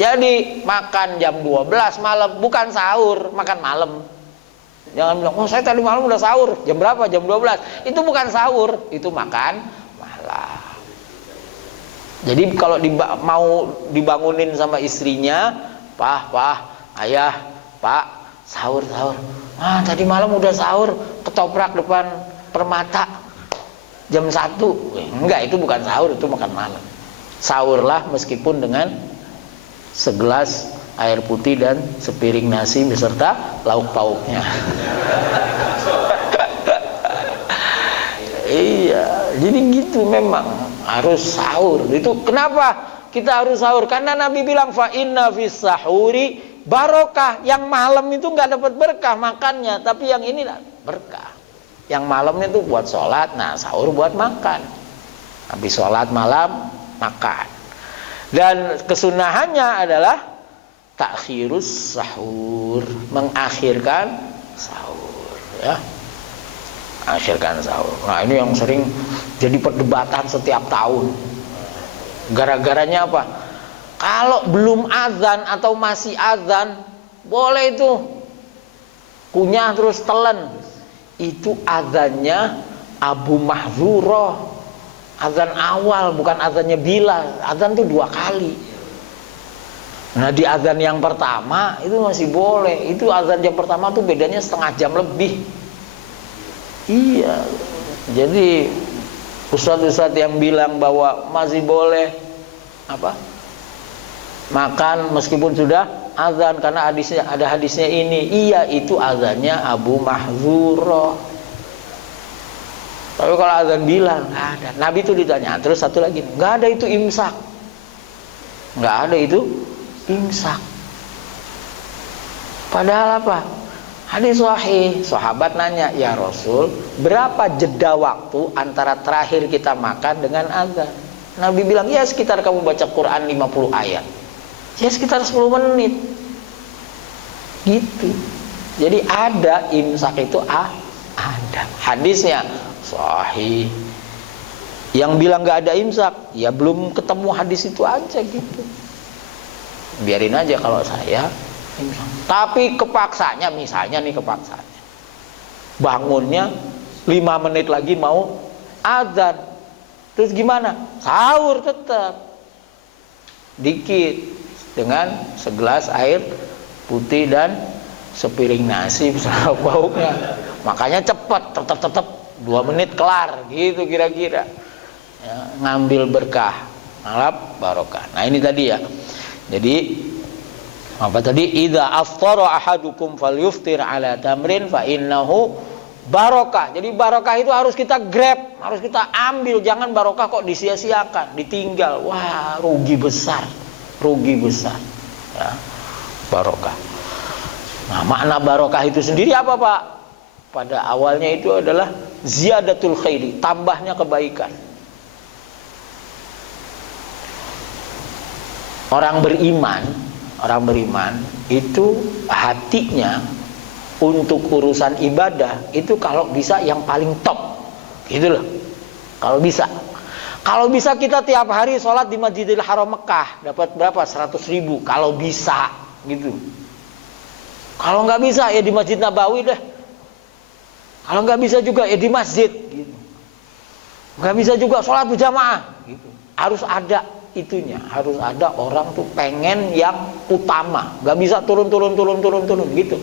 Jadi makan jam 12 malam, bukan sahur, makan malam. Jangan bilang, "Oh, saya tadi malam udah sahur." Jam berapa? Jam 12. Itu bukan sahur, itu makan malam. Jadi kalau mau dibangunin sama istrinya, "Pah, ayah, Pak, sahur. Ah, tadi malam udah sahur, ketoprak depan permata." jam 1. Enggak, itu bukan sahur, itu makan malam. Sahurlah meskipun dengan segelas air putih dan sepiring nasi beserta lauk pauknya. Iya, jadi gitu memang harus sahur. Itu kenapa kita harus sahur? Karena Nabi bilang fa inna fis sahuri barokah. Yang malam itu nggak dapat berkah makannya, tapi yang ini berkah. Yang malamnya itu buat sholat, nah sahur buat makan. Habis sholat malam makan. Dan kesunahannya adalah takhirus sahur, mengakhirkan sahur, ya. Akhirkan sahur. Nah, ini yang sering jadi perdebatan setiap tahun. Gara-garanya apa? Kalau belum azan atau masih azan, boleh itu kunyah terus telan. Itu azannya Abu Mahzurah. Azan awal, bukan azannya Bilal. Azan itu 2 kali. Nah, di azan yang pertama itu masih boleh. Itu azan yang pertama tuh bedanya setengah jam lebih. Iya. Jadi ustadz-ustadz yang bilang bahwa masih boleh apa? Makan meskipun sudah azan karena ada hadisnya ini. Iya, itu azannya Abu Mahzurah. Tapi kalau azan Bilal nggak ada. Nabi itu ditanya. Terus satu lagi, nggak ada itu imsak. Nggak ada itu imsak. Padahal apa? Hadis sahih. Sahabat nanya, ya Rasul, berapa jeda waktu antara terakhir kita makan dengan azan? Nabi bilang, ya sekitar kamu baca Quran 50 ayat. Ya sekitar 10 menit. Gitu. Jadi ada imsak itu ada. Hadisnya sahih. Yang bilang gak ada imsak, ya belum ketemu hadis itu aja gitu. Biarin aja kalau saya imsak. Tapi kepaksanya, misalnya nih kepaksanya, bangunnya 5 menit lagi mau azan. Terus gimana? Sahur tetap. Dikit dengan segelas air putih dan sepiring nasi bersama baunya. Makanya cepat, tetap 2 menit kelar gitu kira-kira. Ya, ngambil berkah, ngalap barokah. Nah, ini tadi ya. Jadi apa tadi? Idza aftara ahadukum falyuftir ala tamrin fa innahu barokah. Jadi barokah itu harus kita grab, harus kita ambil. Jangan barokah kok disia-siakan, ditinggal. Wah, rugi besar. Rugi besar. Ya. Barokah. Nah, makna barokah itu sendiri apa, Pak? Pada awalnya itu adalah ziyadatul khairi, tambahnya kebaikan. Orang beriman itu hatinya untuk urusan ibadah itu kalau bisa yang paling top, gitu loh. Kalau bisa kita tiap hari sholat di Masjidil Haram Mekah dapat berapa? 100.000 kalau bisa, gitu. Kalau nggak bisa ya di Masjid Nabawi deh. Kalau nggak bisa juga ya di masjid, gitu. Nggak bisa juga sholat berjamaah, gitu. Harus ada itunya, harus ada orang tuh pengen yang utama, nggak bisa turun gitu.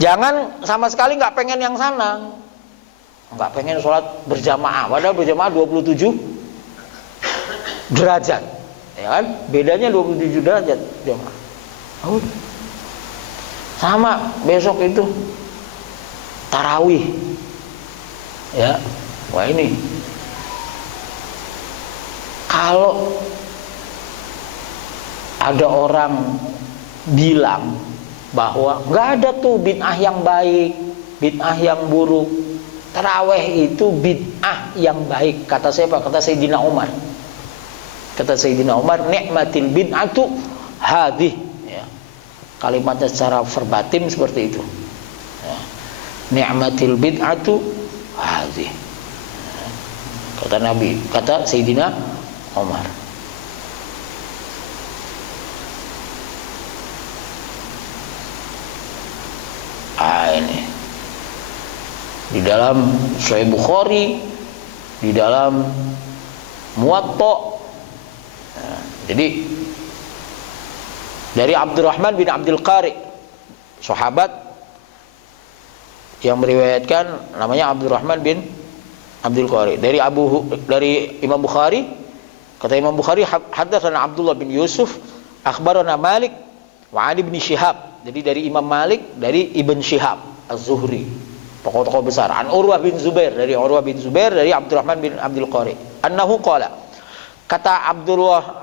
Jangan sama sekali nggak pengen yang sana, nggak pengen sholat berjamaah, padahal berjamaah 27 derajat, ya kan? Bedanya 27 derajat jamaah. Sama besok itu tarawih, ya, wah ini kalau ada orang bilang bahwa nggak ada tuh bid'ah yang baik, bid'ah yang buruk. Tarawih itu bid'ah yang baik. Kata siapa? Kata Sayyidina Umar. Kata Sayyidina Umar, ni'matil bid'atu hadih. Ya. Kalimatnya secara verbatim seperti itu. Ya. Ni'matil bid'atu hadih. Kata Nabi, kata Sayyidina Umar. Ini di dalam Sahih Bukhari, di dalam Muwatta. Nah, jadi dari Abdurrahman bin Abdul Qari, sahabat yang meriwayatkan namanya Abdurrahman bin Abdul Qari. Dari Imam Bukhari, kata Imam Bukhari, haddatsana Abdullah bin Yusuf, akhbarana Malik wa Ali bin Syihab. Jadi dari Imam Malik, dari Ibn Syihab Az-Zuhri, tokoh-tokoh besar. An Urwah bin Zubair, dari Urwah bin Zubair, dari Abdurrahman bin Abdul Qari. Annahu qala, kata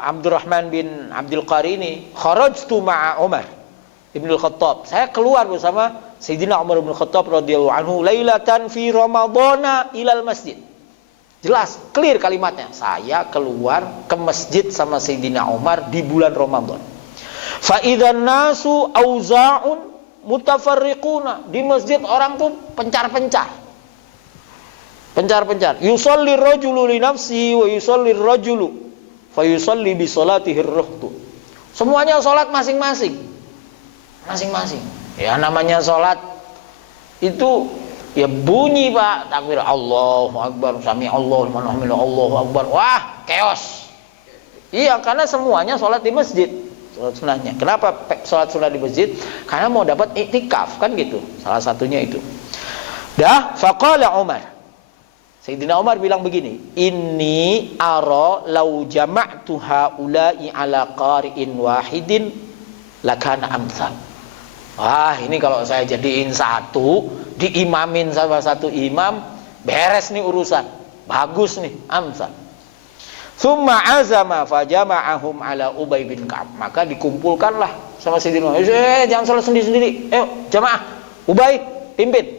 Abdurrahman bin Abdul Qari ini, kharajtu ma'a Umar Ibn Khattab. Saya keluar bersama Sayyidina Umar bin Khattab radhiyallahu anhu lailatan fi Ramadhana ilal masjid. Jelas, clear kalimatnya. Saya keluar ke masjid sama Sayyidina Umar di bulan Ramadan. Fa idzan nasu auza'un mutafarriquna. Di masjid orang tuh pencar-pencar. Pencar-pencar. Yusalli rajulu li nafsihi wa yusalli rajulu fa yusalli bi salatihi ar-ruhtu. Semuanya salat masing-masing. Masing-masing. Ya namanya sholat itu ya bunyi Pak, takbir Allahu Akbar, sami Allahu liman hamidah, Allahu Akbar. Wah, chaos. Iya, karena semuanya sholat di masjid. Sholat sunahnya. Kenapa sholat sunah di masjid? Karena mau dapat iktikaf kan gitu. Salah satunya itu. Dah, faqala Umar. Sayyidina Umar bilang begini, inni ara law jama'tu haula'i ala qari'in wahidin lakana amsal. Wah, ini kalau saya jadiin satu, diimamin sama satu imam, beres nih urusan. Bagus nih, amsal. Tsumma azama fajama'ahum ala Ubay bin Ka'ab. Maka dikumpulkanlah sama Sayyidina Umar. Jangan salat sendiri-sendiri. Ayo, jamaah. Ubay pimpin.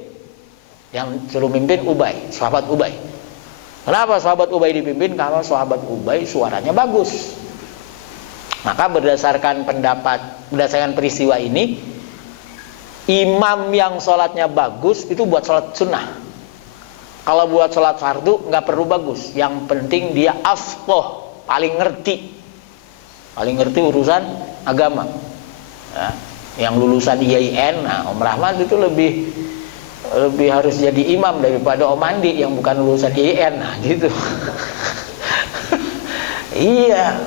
Yang suruh mimpin Ubay, sahabat Ubay. Kenapa sahabat Ubay dipimpin? Karena sahabat Ubay suaranya bagus. Maka berdasarkan peristiwa ini, imam yang sholatnya bagus itu buat sholat sunnah. Kalau buat sholat fardu nggak perlu bagus. Yang penting dia afqah, paling ngerti urusan agama. Ya, yang lulusan IAIN, nah Om Rahmat itu lebih harus jadi imam daripada Om Andi yang bukan lulusan IAIN, nah gitu. Iya,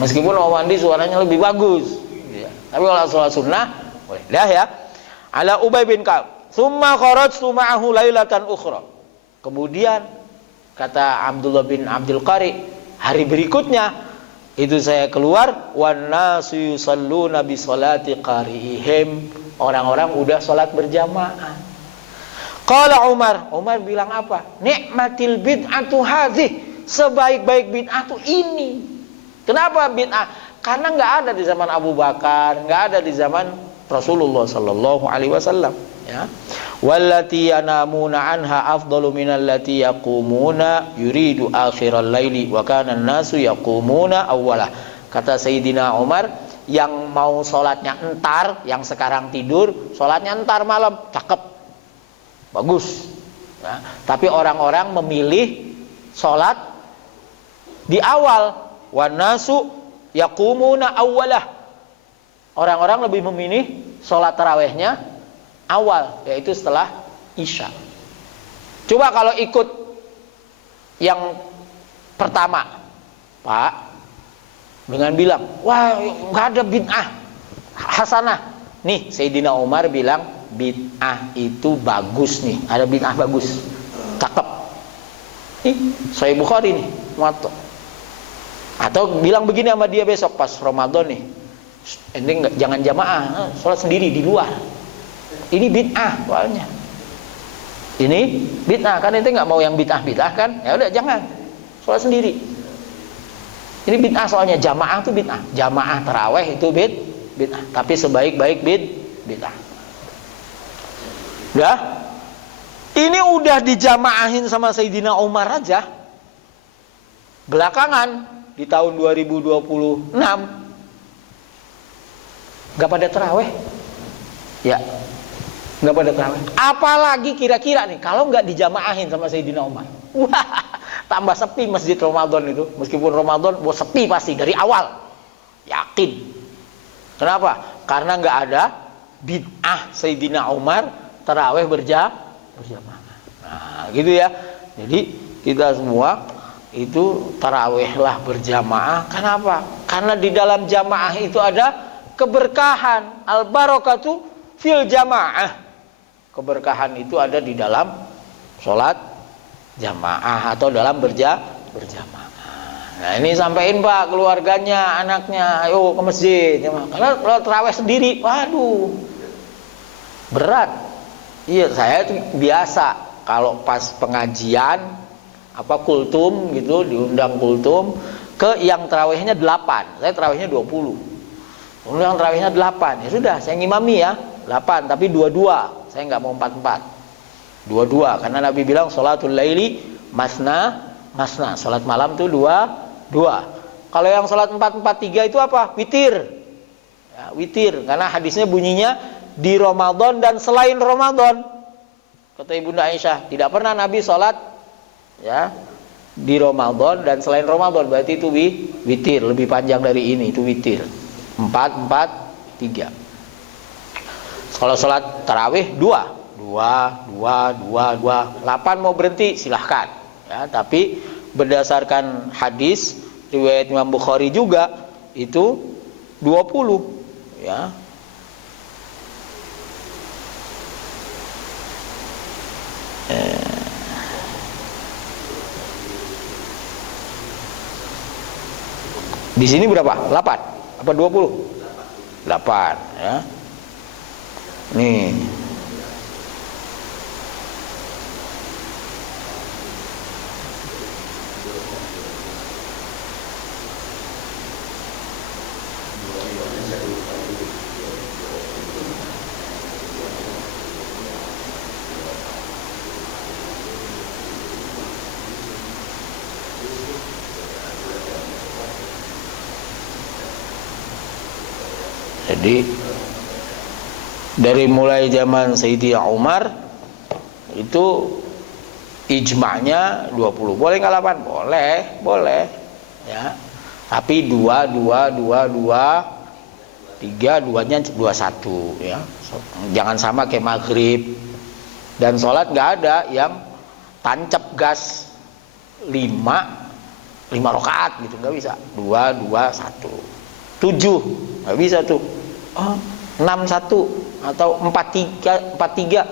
meskipun Om Andi suaranya lebih bagus. Ya. Tapi kalau sholat sunnah boleh. Dah ya. Ala Ubay bin Ka'ab. Tsumma kharajtu ma'ahu lailatan ukhra. Kemudian kata Abdullah bin Abdul Qari, hari berikutnya itu saya keluar, wan nasu yusalluna bi salati qari'ihim. Orang-orang udah salat berjamaah. Qala Umar bilang apa? Nikmatil bid'atu hadhihi. Sebaik-baik bid'ah itu ini. Kenapa bid'ah? Karena enggak ada di zaman Abu Bakar, enggak ada di zaman Rasulullah sallallahu alaihi wasallam, ya. Wallati yanamuna anha afdalu minallati yaqumuna yuridu akhiral laili wa kana an-nasu yaqumuna awwalah. Kata Sayyidina Umar, yang mau sholatnya entar, yang sekarang tidur, sholatnya entar malam, cakep, bagus. Ya. Tapi orang-orang memilih sholat di awal, wan nasu yaqumuna awwalah. Orang-orang lebih memilih sholat tarawehnya awal, yaitu setelah Isya. Coba kalau ikut yang pertama, Pak, dengan bilang, wah nggak ada bid'ah hasanah. Nih Sayyidina Umar bilang bid'ah itu bagus nih, ada bid'ah bagus, cakep. Nih Sahih Bukhari nih, mato. Atau bilang begini sama dia besok pas Ramadan nih, ini jangan jamaah, sholat sendiri di luar. Ini bid'ah soalnya. Ini bid'ah, kan ente nggak mau yang bid'ah kan? Ya udah jangan, sholat sendiri. Ini bid'ah soalnya, jamaah itu bid'ah. Jamaah taraweh itu bid'ah. Tapi sebaik-baik bid'ah. Udah? Ini udah dijamaahin sama Sayyidina Umar aja. Belakangan di tahun 2026 nggak pada taraweh, ya nggak pada taraweh. Apalagi kira-kira nih kalau nggak dijamaahin sama Sayyidina Umar, wah tambah sepi masjid Ramadan itu. Meskipun Ramadan buat sepi pasti dari awal, yakin. Kenapa? Karena nggak ada bid'ah Sayyidina Umar taraweh berjamaah. Nah gitu ya. Jadi kita semua itu tarawehlah berjamaah. Kenapa? Karena di dalam jamaah itu ada keberkahan, al-barakatu fil jamaah. Keberkahan itu ada di dalam sholat jamaah atau dalam berjamaah. Nah ini sampaikan Pak keluarganya, anaknya, ayo ke masjid. Kalau terawih sendiri, waduh, berat. Iya, saya itu biasa kalau pas pengajian apa kultum gitu, diundang kultum ke yang terawihnya 8, saya terawihnya 20. Undang terawihnya 8, ya sudah, saya ngimami ya 8, tapi 22, saya nggak mau 44. 22, karena Nabi bilang sholatul laili masna, sholat malam tuh 2. Kalau yang sholat 4-4-3 itu apa? Witir. Ya, witir, karena hadisnya bunyinya di Ramadan dan selain Ramadan. Kata Ibunda Aisyah, tidak pernah Nabi sholat ya di Ramadan dan selain Ramadan, berarti itu witir, lebih panjang dari ini, itu witir. 4-4-3. Kalau sholat tarawih 2, 8 mau berhenti silahkan ya, tapi berdasarkan hadis riwayat Imam Bukhari juga itu 20 ya. Di sini berapa? 8 apa 20? 8 ya. Nih. Jadi dari mulai zaman Sayyidina Umar itu ijma'nya 20. Boleh nggak 8? Boleh ya. Tapi 2, 3, 2-nya 21 ya. Jangan sama kayak maghrib. Dan sholat nggak ada yang tancap gas 5 rakaat gitu, nggak bisa. 2, 1. 7 nggak bisa tuh. 6-1 atau 4-3 enggak.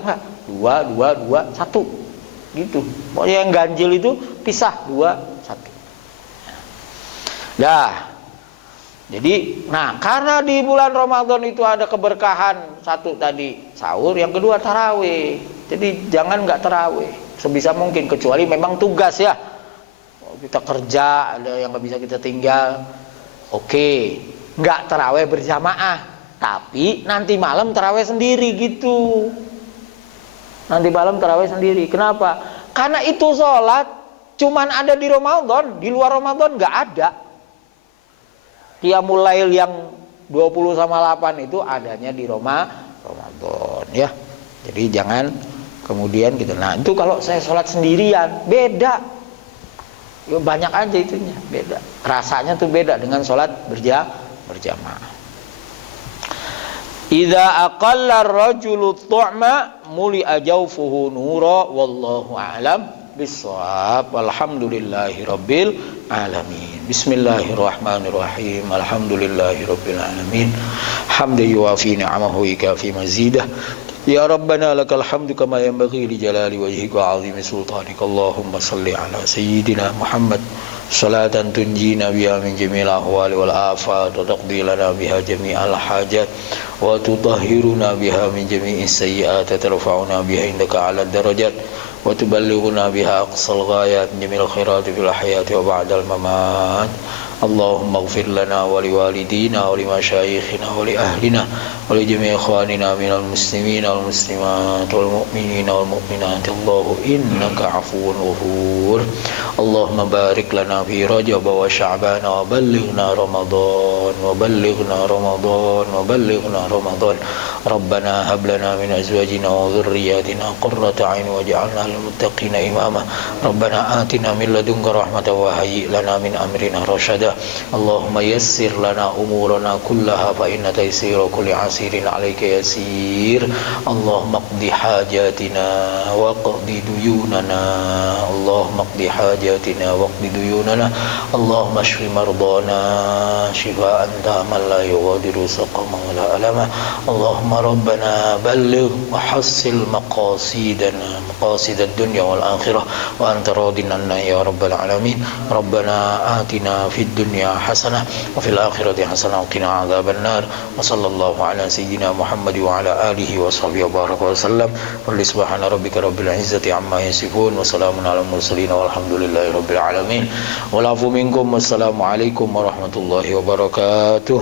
2 1 gitu. Pokoknya yang ganjil itu pisah 2 1. Dah. Jadi, nah karena di bulan Ramadan itu ada keberkahan, satu tadi sahur, yang kedua tarawih. Jadi jangan nggak tarawih sebisa mungkin, kecuali memang tugas ya. Kita kerja, ada yang nggak bisa kita tinggal. Oke, nggak tarawih berjamaah. Tapi nanti malam tarawih sendiri gitu. Nanti malam tarawih sendiri. Kenapa? Karena itu sholat cuman ada di Ramadan, di luar Ramadan nggak ada. Qiyamul Lail yang 20/8 itu adanya di Ramadan ya. Jadi jangan kemudian gitu. Nah itu kalau saya sholat sendirian beda. Ya, banyak aja itunya beda. Rasanya tuh beda dengan sholat berjamaah. Idza aqalla ar-rajulu tu'ma muli'a jawfuhu nura wallahu a'lam bis-shawab. Walhamdulillahi rabbil alamin. Bismillahirrahmanirrahim. Alhamdulillahi rabbil alamin. Hamdan yuwafi ni'amahu wa yukafi mazidah. Ya Rabbana lakal hamdu kama yanbaghi li jalali wajhika wa 'azimi sultanika. Allahumma shalli ala sayyidina Muhammad salatan tunjina biha min jami'il ahwali wal afat wa taqdi lana biha jami'al hajat wa tutahhiruna biha min jami'is sayyi'at wa tarfa'una biha indaka 'ala darajat wa tuballighuna biha aqsal ghayat min jami'il khairat fil hayati wa ba'dal mamat. Allahumma ighfir lana wa liwalidina wa limashayikhina wa li ahlina wa li jami'i ikhwanina minal muslimina wal muslimat wal mu'minina wal mu'minat. Allahu innaka 'afuwwun ghafur. Allahumma barik lana fi Rajab wa Sya'ban wa ballighna Ramadan wa ballighna Ramadan wa ballighna Ramadan. Rabbana hab lana min azwajina wa dhurriyyatina qurrata 'ain waj'alna lil muttaqina imama. Rabbana atina min ladunka rahmatan wa hayyi lana min amrina rasyada. رشدا اللهم يسر لنا أمورنا كلها فإن تيسير كل عسير عليك يسير اللهم اقض حاجاتنا واقض ديوننا اللهم اقض حاجاتنا واقض ديوننا اللهم اشف مرضانا شفاء تاما لا يغادر سقما ولا ألما اللهم ربنا بلغ وحصل مقاصد الدنيا والآخرة وأنت راض عنا يا رب العالمين ربنا آتنا في الدنيا حسنة وفي الآخرة حسنة وقنا عذاب النار وصلى الله على سيدنا محمد وعلى آله وصحبه وبارك وسلم سبحان ربك رب العزة عما يصفون وسلام على المرسلين والحمد لله رب العالمين والعفو منكم والسلام عليكم ورحمة الله وبركاته.